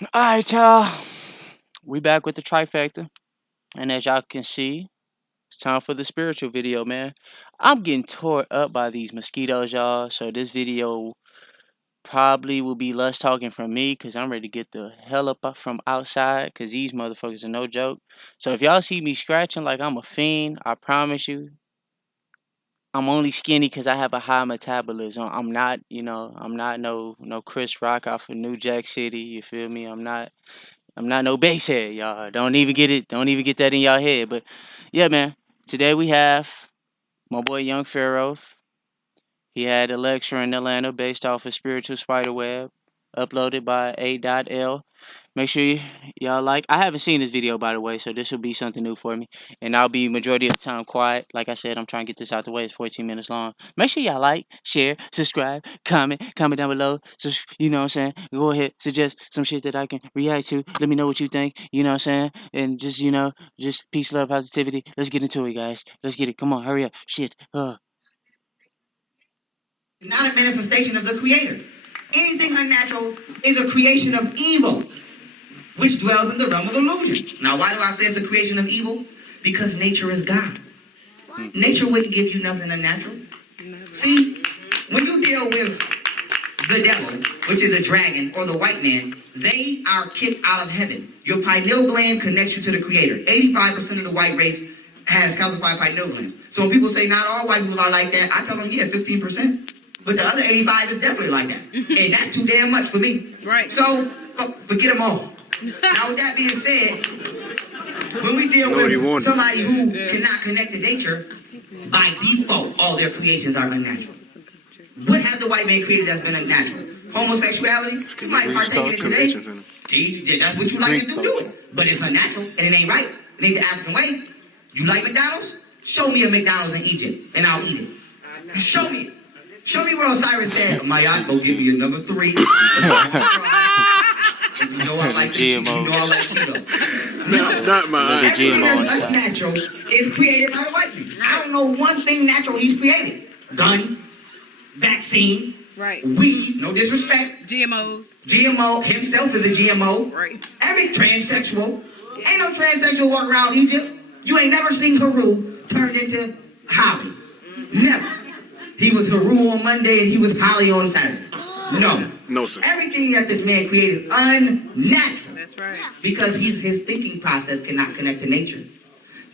All right, y'all. We back with the trifecta, and as y'all can see, it's time for the spiritual video, man. I'm getting tore up by these mosquitoes, y'all. So this video probably will be less talking from me, cause I'm ready to get the hell up from outside, cause these motherfuckers are no joke. So if y'all see me scratching like I'm a fiend, I promise you, I'm only skinny because I have a high metabolism. I'm not, I'm not no Chris Rock off of New Jack City. You feel me? I'm not no basehead, y'all. Don't even get it. Don't even get that in y'all head. But yeah, man. Today we have my boy Young Pharoah. He had a lecture in Atlanta based off of Spiritual Spiderweb, uploaded by A.L. Make sure y'all like. I haven't seen this video, by the way, so this will be something new for me. And I'll be majority of the time quiet. Like I said, I'm trying to get this out the way. It's 14 minutes long. Make sure y'all like, share, subscribe, comment down below. So, you know what I'm saying? Go ahead, suggest some shit that I can react to. Let me know what you think. You know what I'm saying? And just, just peace, love, positivity. Let's get into it, guys. Let's get it. Come on, hurry up. Shit. Not a manifestation of the Creator. Anything unnatural is a creation of evil, which dwells in the realm of illusion. Now, why do I say it's a creation of evil? Because nature is God. Nature wouldn't give you nothing unnatural. See, when you deal with the devil, which is a dragon, or the white man, they are kicked out of heaven. Your pineal gland connects you to the Creator. 85% of the white race has calcified pineal glands. So when people say not all white people are like that, I tell them, yeah, 15%. But the other 85 is definitely like that. And that's too damn much for me. Right. So, forget them all. Now, with that being said, when we deal with somebody who cannot connect to nature, by default, all their creations are unnatural. What has the white man created that's been unnatural? Homosexuality? You might partake in it today. See, that's what you like to do it. But it's unnatural, and it ain't right. It ain't the African way. You like McDonald's? Show me a McDonald's in Egypt, and I'll eat it. Show me it. Show me where Osiris said, Mayat, go give me a number 3. And you know I like the cheeto. You know I like Cheeto. No, not mine. Everything that's unnatural is created by the white man. I don't know one thing natural he's created. Gun, vaccine, right, weed, no disrespect. GMOs. GMO, himself is a GMO. Right. Every transsexual. Ain't no transsexual walking around Egypt. You ain't never seen Haru turned into Holly. Never. He was Haru on Monday and he was Holly on Saturday. No. No, sir. Everything that this man created is unnatural. That's right. Because his thinking process cannot connect to nature.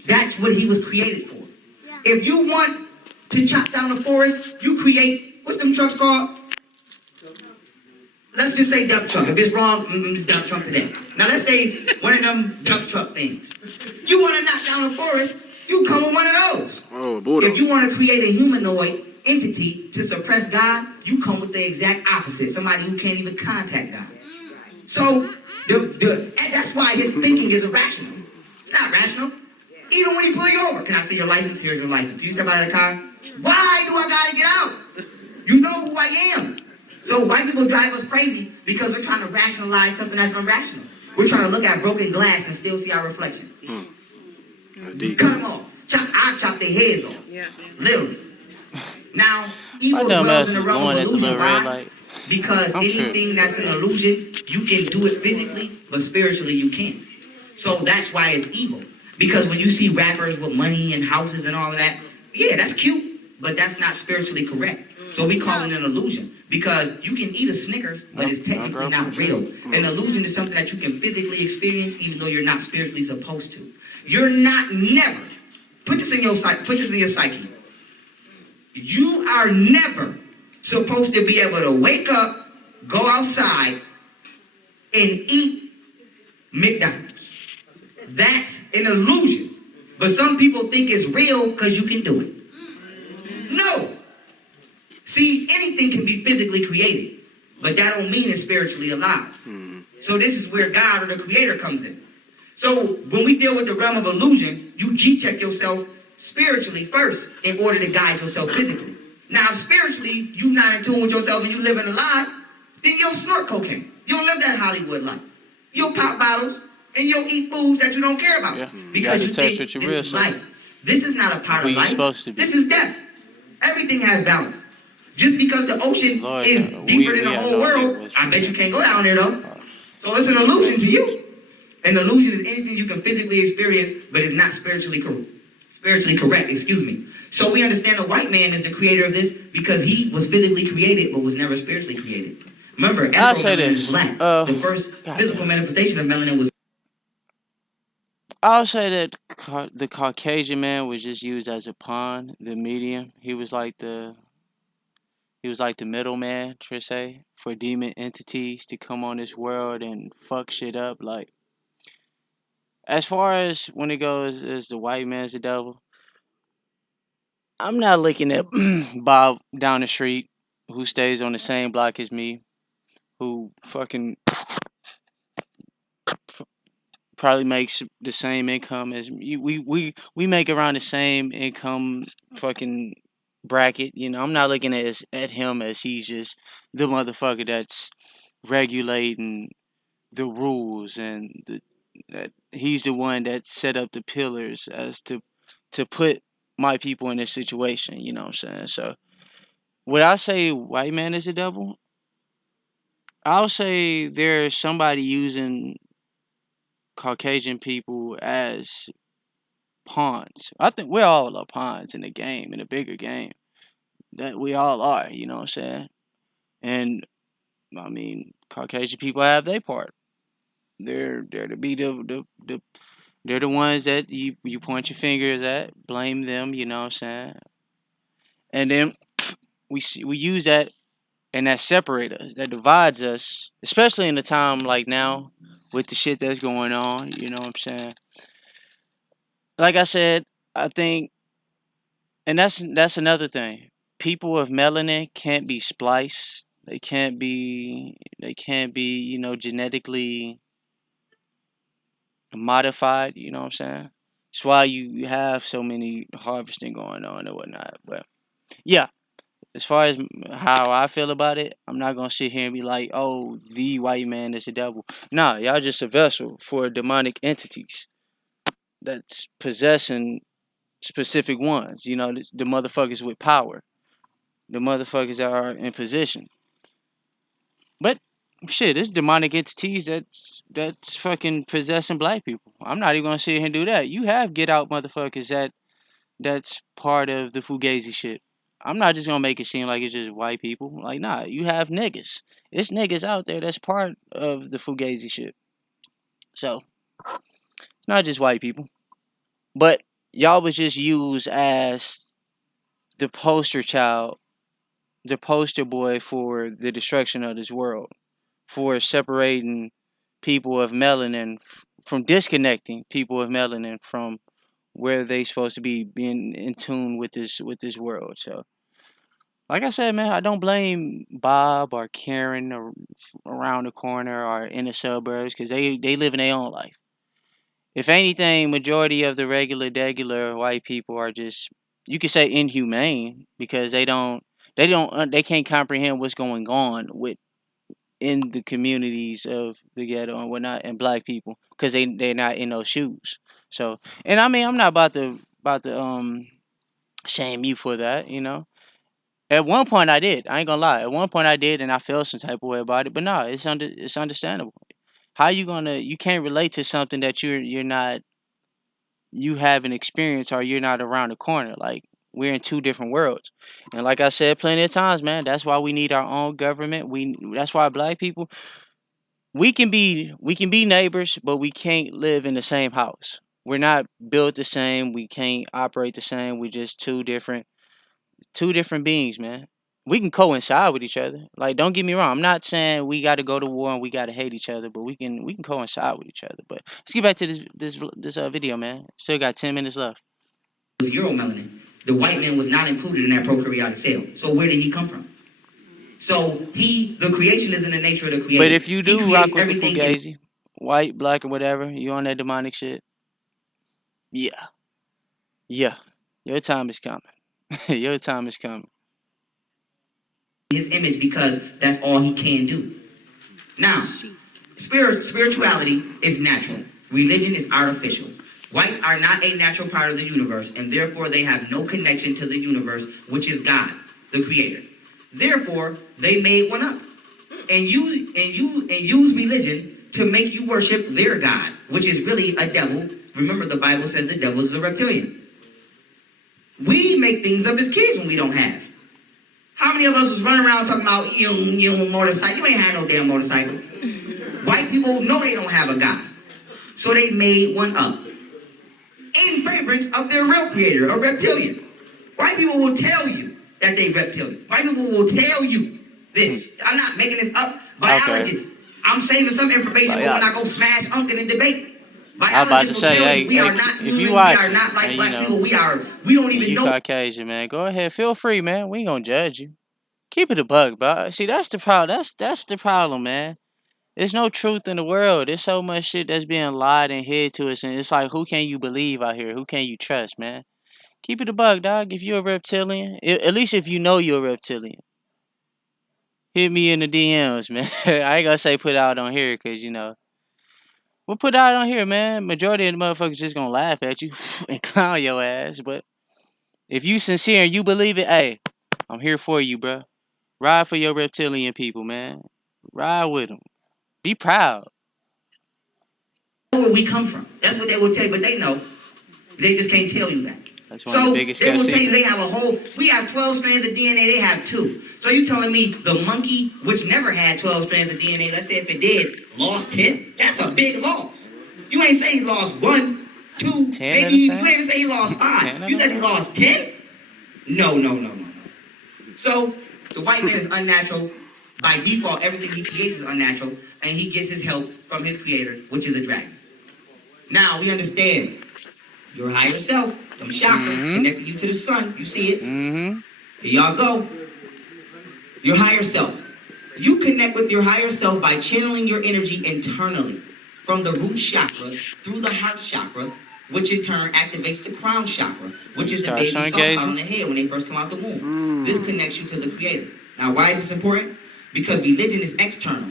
That's what he was created for. Yeah. If you want to chop down a forest, you create, what's them trucks called? Let's just say dump truck. If it's wrong, it's dump truck today. Now let's say one of them dump truck things. You want to knock down a forest, you come with one of those. Oh, boy. If you want to create a humanoid entity to suppress God, you come with the exact opposite. Somebody who can't even contact God. So and that's why his thinking is irrational. It's not rational. Even when he pull you over, can I see your license? Here's your license. Can you step out of the car? Why do I gotta get out? You know who I am. So white people drive us crazy because we're trying to rationalize something that's irrational. We're trying to look at broken glass and still see our reflection. Cut them off. I chop their heads off. Yeah. Literally. Now, evil dwells in the realm of illusion. Why? Because anything that's an illusion, you can do it physically, but spiritually you can't. So that's why it's evil. Because when you see rappers with money and houses and all of that, yeah, that's cute, but that's not spiritually correct. So we call it an illusion. Because you can eat a Snickers, but it's technically not real. An illusion is something that you can physically experience, even though you're not spiritually supposed to. You're not never. Put this in your psyche. You are never supposed to be able to wake up, go outside, and eat McDonald's. That's an illusion. But some people think it's real because you can do it. No. See, anything can be physically created, but that don't mean it's spiritually alive. So this is where God or the Creator comes in. So when we deal with the realm of illusion, you G-check yourself spiritually first in order to guide yourself physically. Now, spiritually, you're not in tune with yourself and you living a lie, then you'll snort cocaine. You'll live that Hollywood life. You'll pop bottles and you'll eat foods that you don't care about. Yeah. Because you think this is life. This is not a part of life. This is death. Everything has balance. Just because the ocean is deeper than the whole world, I bet you can't go down there though. So it's an illusion to you. An illusion is anything you can physically experience, but is not spiritually correct. Excuse me. So we understand the white man is the creator of this because he was physically created, but was never spiritually created. Remember, melanin is black. The first physical manifestation of melanin was. I'll say that the Caucasian man was just used as a pawn, the medium. He was like the middleman, per se, for demon entities to come on this world and fuck shit up. Like, as far as when it goes as the white man's the devil, I'm not looking at Bob down the street who stays on the same block as me, who fucking probably makes the same income as me. We make around the same income fucking bracket. You know, I'm not looking at him as he's just the motherfucker that's regulating the rules and that he's the one that set up the pillars as to put my people in this situation. You know what I'm saying? So would I say white man is the devil? I'll say there's somebody using Caucasian people as pawns. I think we all are pawns in the game, in a bigger game. That we all are, you know what I'm saying? And I mean, Caucasian people have their part. They're to be the they're the ones that you point your fingers at, blame them, you know what I'm saying? And then we use that and that separates us, that divides us, especially in a time like now with the shit that's going on, you know what I'm saying? Like I said, I think, and that's another thing. People of melanin can't be spliced. They can't be, genetically modified, you know what I'm saying? That's why you have so many harvesting going on and whatnot. But yeah, as far as how I feel about it, I'm not gonna sit here and be like, "Oh, the white man is the devil." Nah, y'all just a vessel for demonic entities that's possessing specific ones. You know, the motherfuckers with power, the motherfuckers that are in position. But shit, it's demonic entities that's fucking possessing black people. I'm not even gonna sit here and do that. You have get out motherfuckers that's part of the Fugazi shit. I'm not just gonna make it seem like it's just white people. Like, nah, you have niggas. It's niggas out there that's part of the Fugazi shit. So, it's not just white people. But y'all was just used as the poster child, the poster boy for the destruction of this world, for separating people of melanin from disconnecting people of melanin from where they supposed to be being in tune with this world. So like I said, man, I don't blame Bob or Karen or around the corner or in the suburbs because they live in their own life. If anything, majority of the regular white people are just, you could say, inhumane because they can't comprehend what's going on with in the communities of the ghetto and whatnot and black people because they're not in those shoes. So, and I mean, I'm not about to shame you for that, you know. At one point I did. I ain't gonna lie. At one point I did, and I felt some type of way about it. But no, it's understandable. How you can't relate to something that you're not, you haven't experienced or you're not around the corner. Like, we're in two different worlds. And like I said plenty of times, man, that's why we need our own government. That's why black people, we can be neighbors, but we can't live in the same house. We're not built the same. We can't operate the same. We're just two different beings, man. We can coincide with each other. Like, don't get me wrong. I'm not saying we got to go to war and we got to hate each other, but we can coincide with each other. But let's get back to this video, man. Still got 10 minutes left. Was Euromelanin. The white man was not included in that prokaryotic cell. So where did he come from? So the creation is in the nature of the creator. But if you do rock with the Fugazi, white, black, or whatever, you on that demonic shit. Yeah, your time is coming. Your time is coming. His image because that's all he can do. Now, spirituality is natural. Religion is artificial. Whites are not a natural part of the universe, and therefore they have no connection to the universe, which is God, the creator. Therefore, they made one up and use religion to make you worship their God, which is really a devil. Remember, the Bible says the devil is a reptilian. We make things up as kids when we don't have. How many of us was running around talking about motorcycle? You ain't had no damn motorcycle. White people know they don't have a God, so they made one up in favourance of their real creator, a reptilian. White people will tell you that they reptilian. White people will tell you this. I'm not making this up. Biologists. Okay. I'm saving some information for when I go smash Unc in a debate. Biologists will tell you we are not human. We are not like black people. We don't even know. You Caucasian, man. Go ahead. Feel free, man. We ain't gonna judge you. Keep it a buck, bro. See, that's the problem. That's the problem, man. There's no truth in the world. There's so much shit that's being lied and hid to us, and it's like, who can you believe out here? Who can you trust, man? Keep it a buck, dog. If you're a reptilian, at least if you know you're a reptilian, hit me in the DMs, man. I ain't gonna say put it out on here, cause we'll put it out on here, man. Majority of the motherfuckers just gonna laugh at you and clown your ass. But if you sincere and you believe it, hey, I'm here for you, bro. Ride for your reptilian people, man. Ride with them. Be proud. Where we come from. That's what they will tell you, but they know. They just can't tell you that. That's one of the biggest they will tell you they have we have 12 strands of DNA, they have 2. So you telling me the monkey, which never had 12 strands of DNA, let's say if it did, lost 10? That's a big loss. You ain't say he lost 1, 2, maybe you ain't even say he lost 5. You said he lost 10? No. So the white man is unnatural. By default, everything he creates is unnatural, and he gets his help from his creator, which is a dragon. Now we understand your higher self, them chakras connected you to the sun. You see it? Here y'all go. Your higher self. You connect with your higher self by channeling your energy internally from the root chakra through the heart chakra, which in turn activates the crown chakra, which is the baby soft spot on the head when they first come out the womb. This connects you to the creator. Now, why is this important? Because religion is external,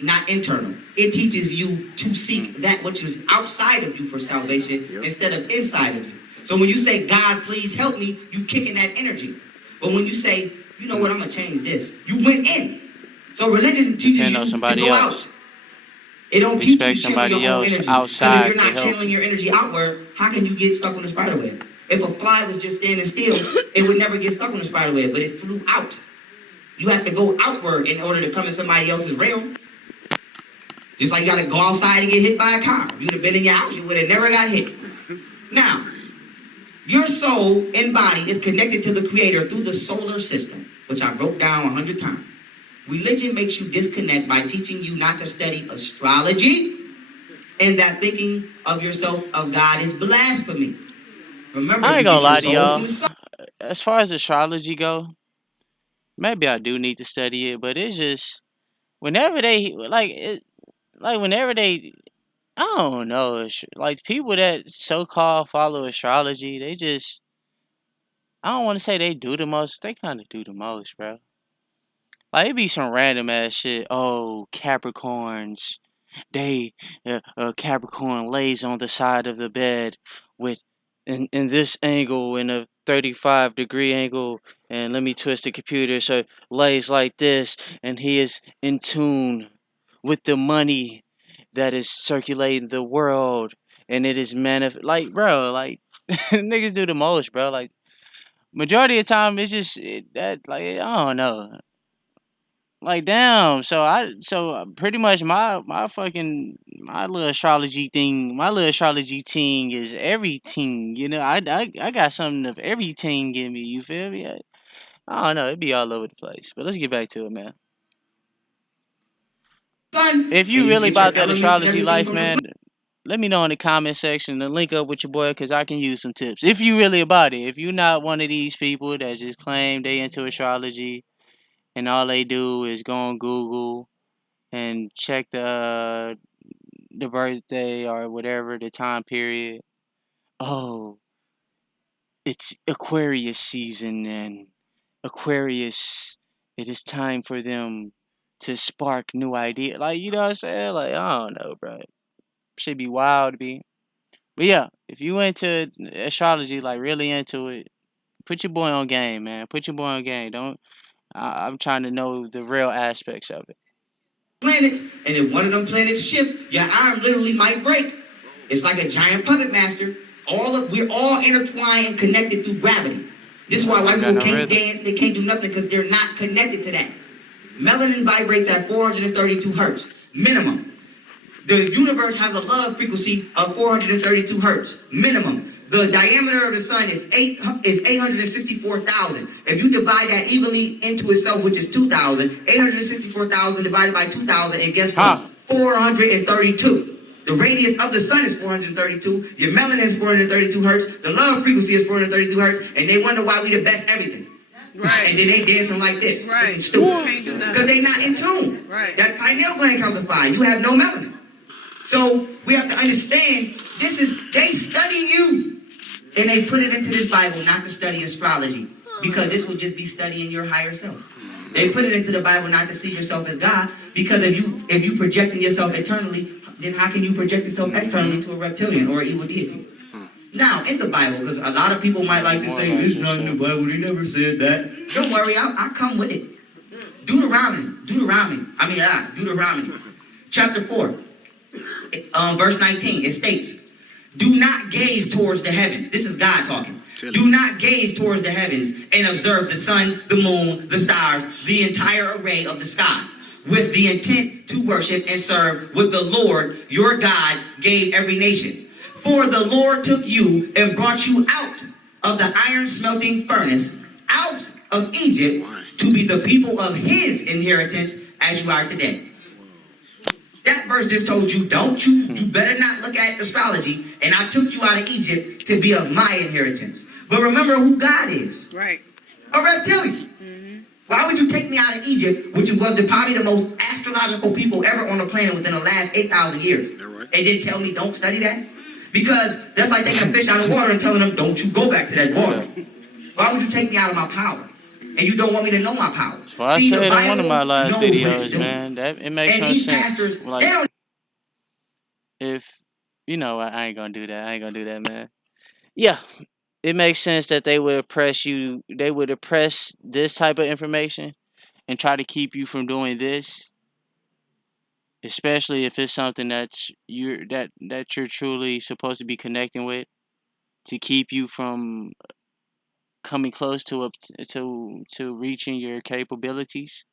not internal. It teaches you to seek that which is outside of you for salvation instead of inside of you. So when you say, God, please help me, you kicking that energy. But when you say, you know what, I'm going to change this, you went in. So religion teaches you to go out. It don't teach you to channel your own energy. Because if you're not channeling your energy outward, how can you get stuck on the spider web? If a fly was just standing still, it would never get stuck on the spider web, but it flew out. You have to go outward in order to come in somebody else's realm. Just like you got to go outside and get hit by a car. If you'd have been in your house, you would have never got hit. Now, your soul and body is connected to the creator through the solar system, which I broke down 100 times. Religion makes you disconnect by teaching you not to study astrology and that thinking of yourself of God is blasphemy. Remember, I ain't gonna lie to y'all. As far as astrology go, maybe I do need to study it, but it's just whenever they whenever they, I don't know, like people that so-called follow astrology, they just, I don't want to say they do the most, they kind of do the most, bro. Like it be some random ass shit. Oh, Capricorns, they Capricorn lays on the side of the bed with in this angle, in a 35-degree angle, and let me twist the computer so it lays like this, and he is in tune with the money that is circulating the world, and it is like, bro, like niggas do the most, bro. Like majority of the time it's just that, like, I don't know. Like damn, so pretty much my little astrology thing, my little astrology thing is everything. I got something of everything in me. You feel me? I don't know. It'd be all over the place. But let's get back to it, man. If you really about that astrology life, man, let me know in the comment section and link up with your boy, because I can use some tips. If you really about it. If you're not one of these people that just claim they into astrology and all they do is go on Google and check the birthday or whatever, the time period. Oh, it's Aquarius season, and Aquarius, it is time for them to spark new ideas. Like, you know what I'm saying? Like, I don't know, bro. Should be wild to be. But yeah, if you into astrology, like really into it, put your boy on game, man. Put your boy on game. Don't. I'm trying to know the real aspects of it. planets, and if one of them planets shift, your arm literally might break. It's like a giant puppet master. We're all intertwined and connected through gravity. This is why white people can't dance, they can't do nothing because they're not connected to that. Melanin vibrates at 432 hertz, minimum. The universe has a love frequency of 432 hertz, minimum. The diameter of the sun is 864,000. If you divide that evenly into itself, which is 2,000, 864,000 divided by 2,000, and guess what? 432. The radius of the sun is 432. Your melanin is 432 hertz. The love frequency is 432 hertz. And they wonder why we the best everything. Right. And then they dancing like this. Right. Stupid. Because they not in tune. Right. That pineal gland comes to fire. You have no melanin. So we have to understand they study you. And they put it into this Bible not to study astrology. Because this would just be studying your higher self. They put it into the Bible not to see yourself as God. Because if you projecting yourself eternally, then how can you project yourself externally to a reptilian or an evil deity? Now, in the Bible, because a lot of people might like to say, it's not in the Bible, they never said that. Don't worry, I'll come with it. Deuteronomy. Chapter 4, verse 19, it states, do not gaze towards the heavens. This is God talking. Do not gaze towards the heavens and observe the sun, the moon, the stars, the entire array of the sky, with the intent to worship and serve what the Lord your God gave every nation. For the Lord took you and brought you out of the iron smelting furnace, out of Egypt, to be the people of his inheritance as you are today. That verse just told you, you better not look at astrology, and I took you out of Egypt to be of my inheritance. But remember who God is. Right. A reptilian. Mm-hmm. Why would you take me out of Egypt, which was probably the most astrological people ever on the planet within the last 8,000 years, and then tell me don't study that? Because that's like taking a fish out of water and telling them, don't you go back to that water. Why would you take me out of my power? And you don't want me to know my power. Well, I said in one of my last videos, man, that it makes no sense. Pastors, like, they don't. If I ain't gonna do that, man. Yeah, it makes sense that they would oppress you. They would oppress this type of information and try to keep you from doing this, especially if it's something that you're truly supposed to be connecting with, to keep you from coming close to reaching your capabilities.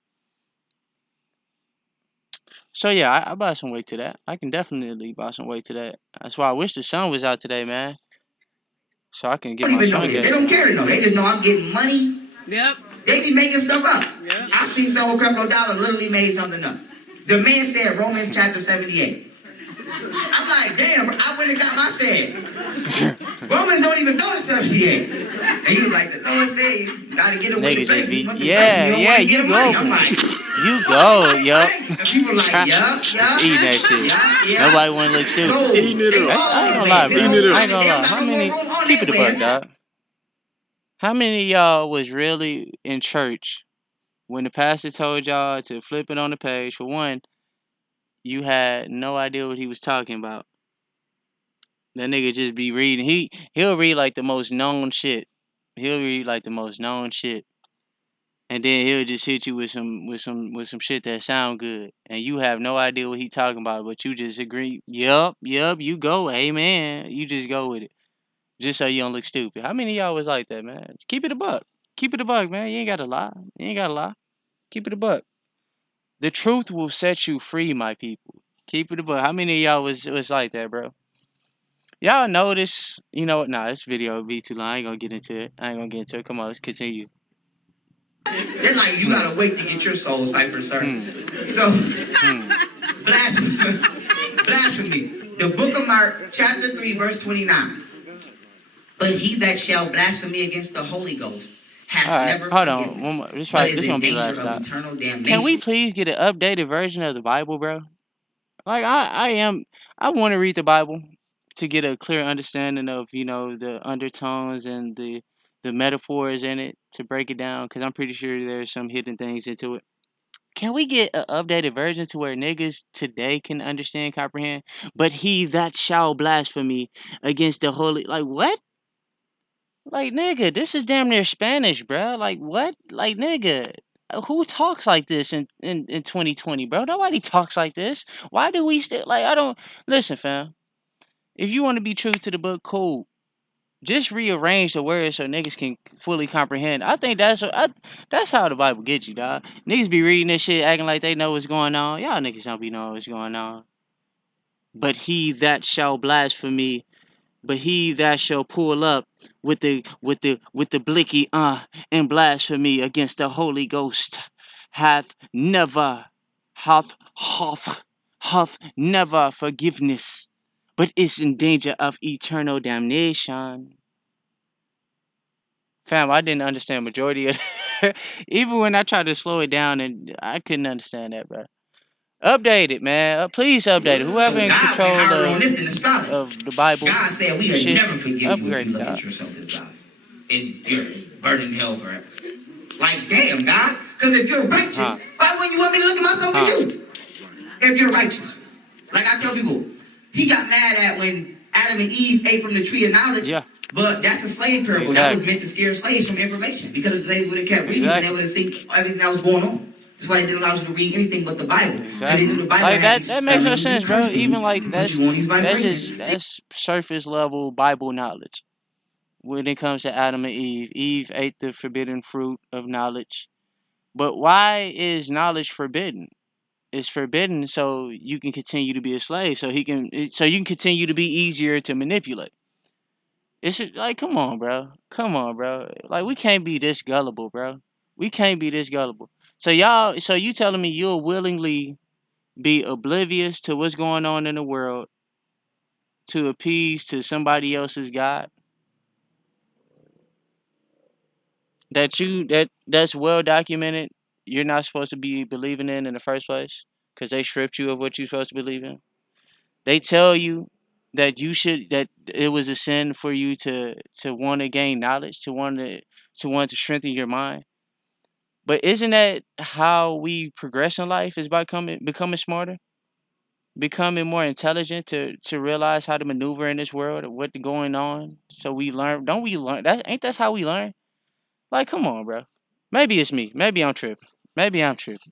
So yeah, I buy some weight to that. I can definitely buy some weight to that. That's why I wish the sun was out today, man. So I can get my sun. They don't care to know. They just know I'm getting money. Yep. They be making stuff up. Yep. I seen some crypto dollar literally made something up. The man said Romans chapter 78. I'm like, damn, I went and got my said. Romans don't even go to 78. And he was like, the Lord said, you gotta get away with the blessing. You go. I'm like, you go, yup. And people like, yup. Eating that shit. Yep. Nobody wanna look stupid. So, I ain't gonna lie, bro. I ain't gonna lie. How many, keep it a buck, dog. How many of y'all was really in church when the pastor told y'all to flip it on the page? For one, you had no idea what he was talking about. That nigga just be reading. He'll read like the most known shit. And then he'll just hit you with some shit that sound good. And you have no idea what he talking about, but you just agree. Yup, you go, amen. You just go with it. Just so you don't look stupid. How many of y'all was like that, man? Keep it a buck, man. You ain't gotta lie. Keep it a buck. The truth will set you free, my people. Keep it a buck. How many of y'all was like that, bro? Y'all know this. You know what? Nah, this video will be too long. I ain't gonna get into it. Come on, let's continue. They're like, you gotta wait to get your soul cipher, sir. So, blasphemy. The book of Mark, chapter 3, verse 29. But he that shall blaspheme against the Holy Ghost hath never forgiveness. Hold on. This gonna be last stop. Can we please get an updated version of the Bible, bro? Like, I want to read the Bible to get a clear understanding of, the undertones and the metaphors in it, to break it down, because I'm pretty sure there's some hidden things into it. Can we get an updated version to where niggas today can understand, comprehend? But he that shall blaspheme against the holy... Like, what? Like, nigga, this is damn near Spanish, bro. Like, what? Like, nigga. Who talks like this in 2020, bro? Nobody talks like this. Why do we still like? I don't listen, fam. If you want to be true to the book, cool. Just rearrange the words so niggas can fully comprehend. I think that's how the Bible gets you, dog. Niggas be reading this shit, acting like they know what's going on. Y'all niggas don't be knowing what's going on. But he that shall blaspheme, but he that shall pull up with the blicky and blasphemy against the Holy Ghost hath never hath never forgiveness, but is in danger of eternal damnation. Fam, I didn't understand majority of even when I tried to slow it down, and I couldn't understand that, bro. Update it, man. Please update it. So Whoever in God went control harder on this than astrology. of the Bible God said we will shit, never forgive you if upgrade you it, look dog. at yourself as God. And you're burning hell forever. Like, damn, God. Because if you're righteous, why wouldn't you want me to look at myself as you? If you're righteous. Like I tell people, he got mad at when Adam and Eve ate from the tree of knowledge. Yeah. But that's a slave parable. That was meant to scare slaves from information. Because if they would have kept reading, then they would have seen everything that was going on. That's why they didn't allow you to read anything but the Bible. Because they knew the Bible Like had that makes no sense, bro. Even like that's that's surface level Bible knowledge. When it comes to Adam and Eve, Eve ate the forbidden fruit of knowledge. But why is knowledge forbidden? It's forbidden so you can continue to be a slave, so you can continue to be easier to manipulate. It's like, come on, bro. Come on, bro. Like, we can't be this gullible, bro. We can't be this gullible. So you telling me you'll willingly be oblivious to what's going on in the world to appease to somebody else's God? That's well documented. You're not supposed to be believing in the first place because they stripped you of what you're supposed to believe in. They tell you that it was a sin for you to want to gain knowledge, to strengthen your mind. But isn't that how we progress in life? Is by becoming smarter, becoming more intelligent to realize how to maneuver in this world, what's going on. So we learn. Don't we learn? That's how we learn. Like, come on, bro. Maybe it's me. Maybe I'm tripping. Maybe I'm tripping.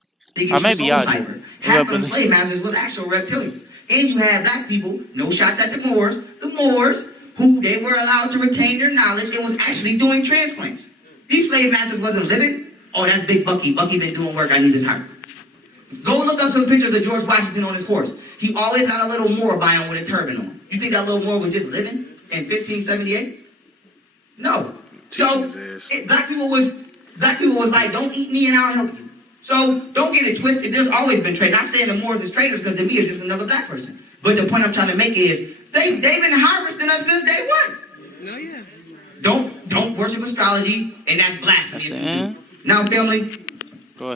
Or maybe y'all tripping. Half of them slave masters were actual reptilians. And you had black people, no shots at the Moors, who they were allowed to retain their knowledge and was actually doing transplants. These slave masters wasn't living. Oh, that's Big Bucky. Bucky been doing work. I need his heart. Go look up some pictures of George Washington on his horse. He always got a little Moor by him with a turban on. You think that little Moor was just living in 1578? No. So black people was like, don't eat me and I'll help you. So don't get it twisted. There's always been trade. Not saying the Moors is traitors because to me it's just another black person. But the point I'm trying to make is they've been harvesting us since day one. No, yeah. Don't worship astrology, and that's blasphemy if you do. Now, family, to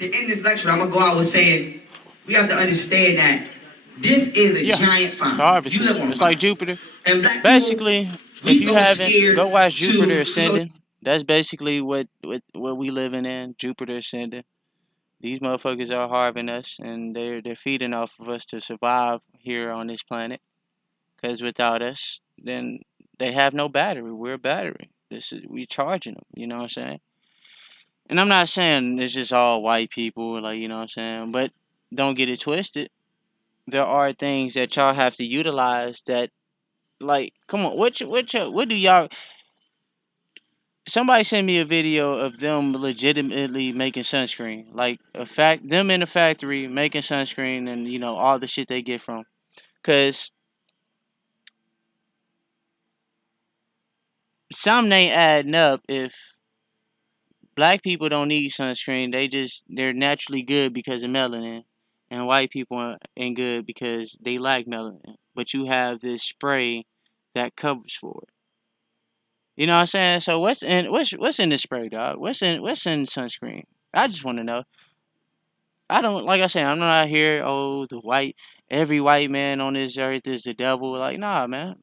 end this lecture, I'm gonna go out with saying we have to understand that this is a giant farm. You live on a farm. It's like Jupiter. And black basically, people, if you haven't, go watch Jupiter Ascending. That's basically what we living in. Jupiter Ascending. These motherfuckers are harvesting us, and they're feeding off of us to survive here on this planet. Because without us, then they have no battery. We're a battery. We charging them. You know what I'm saying? And I'm not saying it's just all white people, like, you know what I'm saying? But don't get it twisted. There are things that y'all have to utilize that, like, come on, what do y'all... Somebody sent me a video of them legitimately making sunscreen. Like, them in a factory making sunscreen and, you know, all the shit they get from. Because something ain't adding up if black people don't need sunscreen. They're naturally good because of melanin. And white people ain't good because they lack melanin. But you have this spray that covers for it. You know what I'm saying? So what's in this spray, dog? What's in sunscreen? I just want to know. I don't, like I said, I'm not out here, every white man on this earth is the devil. Like, nah, man.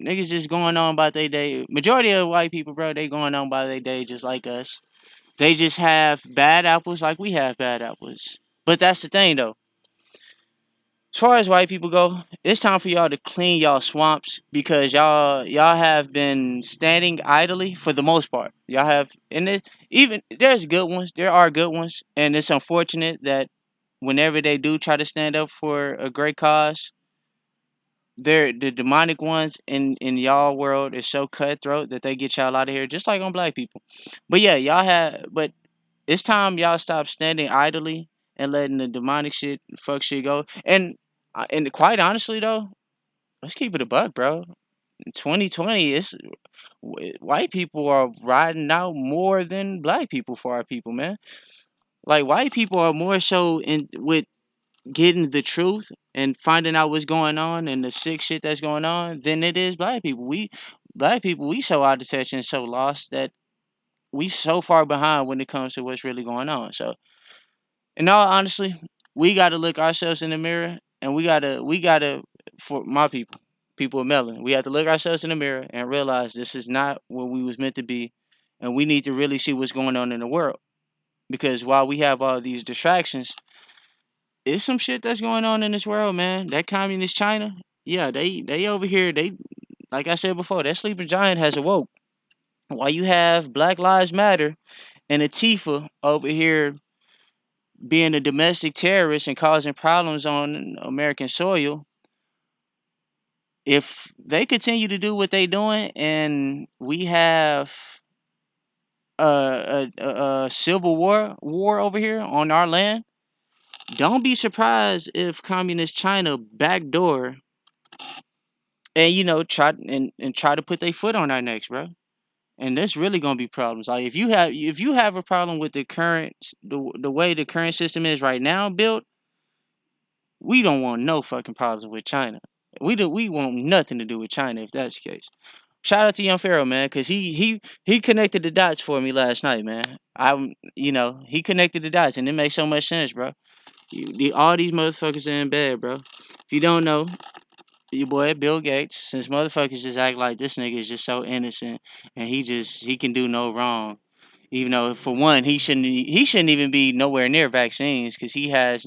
Niggas just going on about their day. Majority of white people, bro, they going on by their day just like us. They just have bad apples like we have bad apples. But that's the thing, though. as far as white people go, it's time for y'all to clean y'all swamps because y'all have been standing idly for the most part. Y'all have, and even there's good ones. There are good ones, and it's unfortunate that whenever they do try to stand up for a great cause, they're the demonic ones in y'all world is so cutthroat that they get y'all out of here, just like on black people. But yeah, y'all have, but it's time y'all stop standing idly and letting the demonic shit fuck shit go. And quite honestly though, let's keep it a buck, bro. In 2020, white people are riding out more than black people for our people, man. Like white people are more so in with getting the truth and finding out what's going on and the sick shit that's going on than it is black people. Black people, we so out of touch and so lost that we so far behind when it comes to what's really going on. So in all honestly, we gotta look ourselves in the mirror and we gotta for my people, people of Melon, we have to look ourselves in the mirror and realize this is not what we was meant to be, and we need to really see what's going on in the world. Because while we have all these distractions, it's some shit that's going on in this world, man. That communist China, yeah, they over here, they like I said before, that sleeping giant has awoke. While you have Black Lives Matter and Antifa over here being a domestic terrorist and causing problems on American soil, if they continue to do what they doing and we have a civil war over here on our land, don't be surprised if communist China backdoor and and try to put their foot on our necks, bro. And there's really gonna be problems. Like if you have a problem with the way the current system is right now built, we don't want no fucking problems with China. We want nothing to do with China if that's the case. Shout out to Young Pharoah, man, cause he connected the dots for me last night, man. He connected the dots and it makes so much sense, bro. All these motherfuckers are in bed, bro. If you don't know, your boy Bill Gates, since motherfuckers just act like this nigga is just so innocent and he can do no wrong. Even though for one he shouldn't even be nowhere near vaccines because he's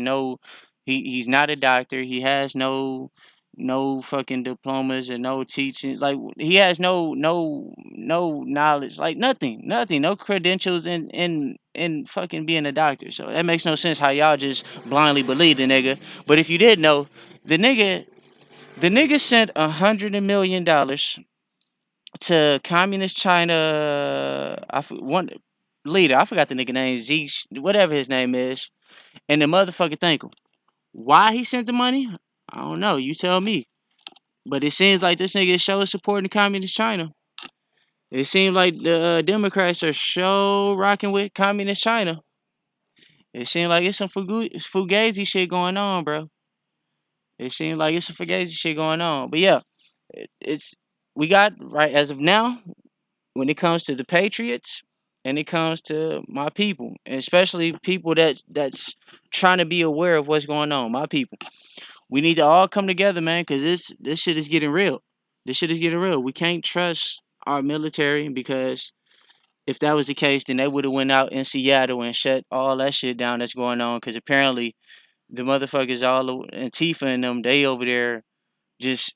not a doctor. He has no fucking diplomas and no teaching. Like he has no knowledge. Like nothing, no credentials in fucking being a doctor. So that makes no sense how y'all just blindly believe the nigga. But if you did know, the nigga the nigga sent $100 million to communist China. One leader. I forgot the nigga name. Z, whatever his name is. And the motherfucker thank him. Why he sent the money? I don't know. You tell me. But it seems like this nigga is show supporting communist China. It seems like the Democrats are show rocking with communist China. It seems like it's some fugazi shit going on, bro. It seems like it's some fugazi shit going on. But yeah, it's we got right as of now when it comes to the Patriots and it comes to my people, and especially people that's trying to be aware of what's going on. My people, we need to all come together, man, because this shit is getting real. This shit is getting real. We can't trust our military because if that was the case, then they would have went out in Seattle and shut all that shit down that's going on. Because apparently the motherfuckers all Antifa and them, they over there just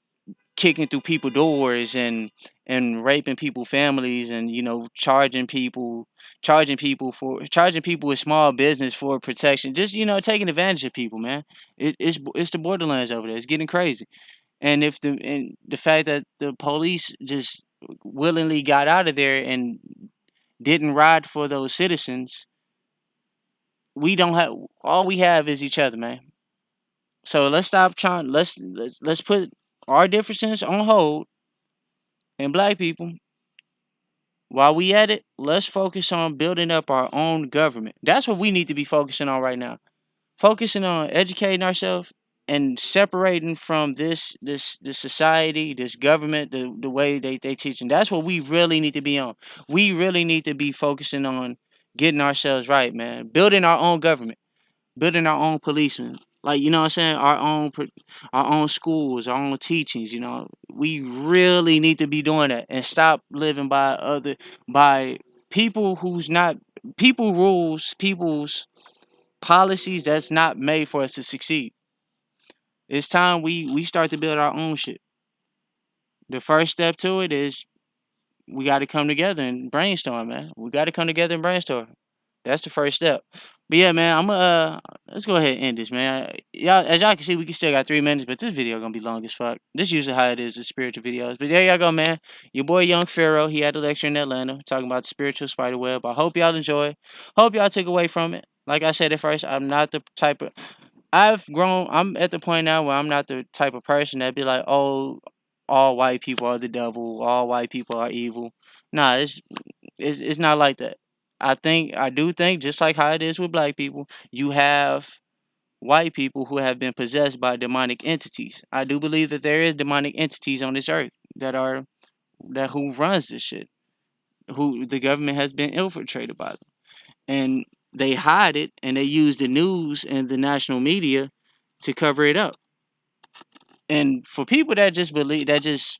kicking through people doors and raping people families and charging people with small business for protection, just taking advantage of people, man. It's the borderlands over there. It's getting crazy. And the fact that the police just willingly got out of there and didn't ride for those citizens, we don't have all we have is each other, man. So let's stop trying. Let's put our differences on hold. And black people, while we at it, let's focus on building up our own government. That's what we need to be focusing on right now. Focusing on educating ourselves and separating from this society, this government, the way they teaching. That's what we really need to be on. We really need to be focusing on getting ourselves right, man. Building our own government, building our own policemen. Like, what I'm saying, our own schools, our own teachings. We really need to be doing that and stop living by people who's not people rules, people's policies that's not made for us to succeed. It's time we start to build our own shit. The first step to it is we got to come together and brainstorm, man. We got to come together and brainstorm. That's the first step. But yeah, man, let's go ahead and end this, man. Y'all, as y'all can see, we can still got 3 minutes, but this video gonna be long as fuck. This usually how it is with spiritual videos. But there y'all go, man. Your boy Young Pharoah, he had a lecture in Atlanta talking about the spiritual spiderweb. I hope y'all enjoy. Hope y'all took away from it. Like I said at first, I'm not the type of I've grown. I'm at the point now where I'm not the type of person that be like, oh, all white people are the devil, all white people are evil. Nah, it's not like that. I do think just like how it is with black people, you have white people who have been possessed by demonic entities. I do believe that there is demonic entities on this earth that who runs this shit, who the government has been infiltrated by them, and they hide it and they use the news and the national media to cover it up. And for people that just believe that just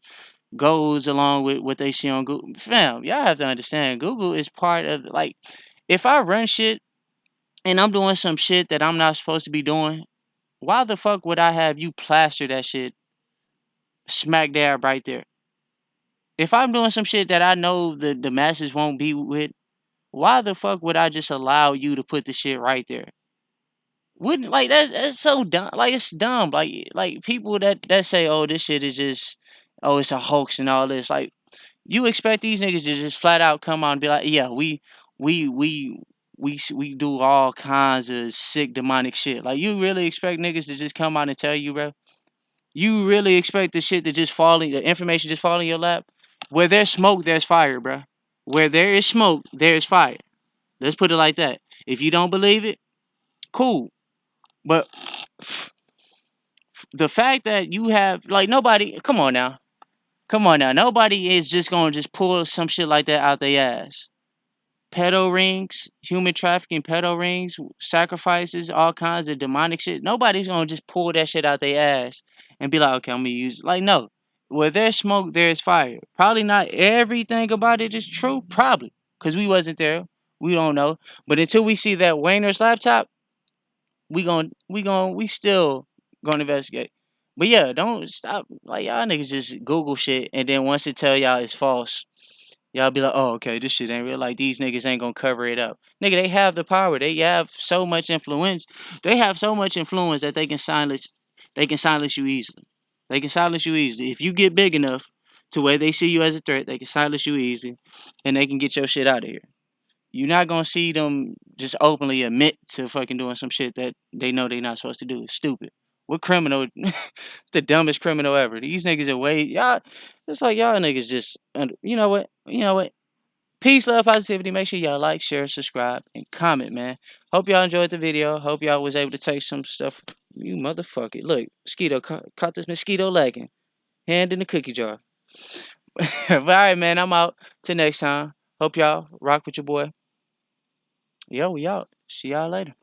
goes along with what they see on Google, fam, y'all have to understand Google is part of like if I run shit and I'm doing some shit that I'm not supposed to be doing, why the fuck would I have you plaster that shit smack dab right there? If I'm doing some shit that I know the masses won't be with, why the fuck would I just allow you to put the shit right there? Wouldn't like that's so dumb. Like it's dumb. Like people that say, oh, this shit is just oh, it's a hoax and all this. Like you expect these niggas to just flat out come out and be like, yeah, we we we do all kinds of sick demonic shit. Like you really expect niggas to just come out and tell you, bro? You really expect the shit to just fall in the information just fall in your lap? Where there's smoke, there's fire, bro. Where there is smoke, there is fire. Let's put it like that. If you don't believe it, cool. But the fact that you have like nobody, come on now, nobody is just gonna just pull some shit like that out their ass. Pedo rings, human trafficking, pedo rings, sacrifices, all kinds of demonic shit. Nobody's gonna just pull that shit out their ass and be like, okay, I'm gonna use it. Like, no. Where there's smoke, there's fire. Probably not everything about it is true. Probably. Because we wasn't there. We don't know. But until we see that Wayner's laptop, we still gonna investigate. But yeah, don't stop. Like, y'all niggas just Google shit. And then once it tell y'all it's false, y'all be like, oh, okay, this shit ain't real. Like, these niggas ain't gonna cover it up. Nigga, they have the power. They have so much influence. They have so much influence that they can silence you easily. They can silence you easily. If you get big enough to where they see you as a threat, they can silence you easily and they can get your shit out of here. You're not gonna see them just openly admit to fucking doing some shit that they know they're not supposed to do. It's stupid. What criminal? It's the dumbest criminal ever. These niggas are way y'all. It's like y'all niggas just. You know what? You know what? Peace, love, positivity. Make sure y'all like, share, subscribe, and comment, man. Hope y'all enjoyed the video. Hope y'all was able to take some stuff. You motherfucker. Look, mosquito caught this mosquito lagging. Hand in the cookie jar. But all right, man. I'm out. Till next time. Hope y'all rock with your boy. Yo, we out. See y'all later.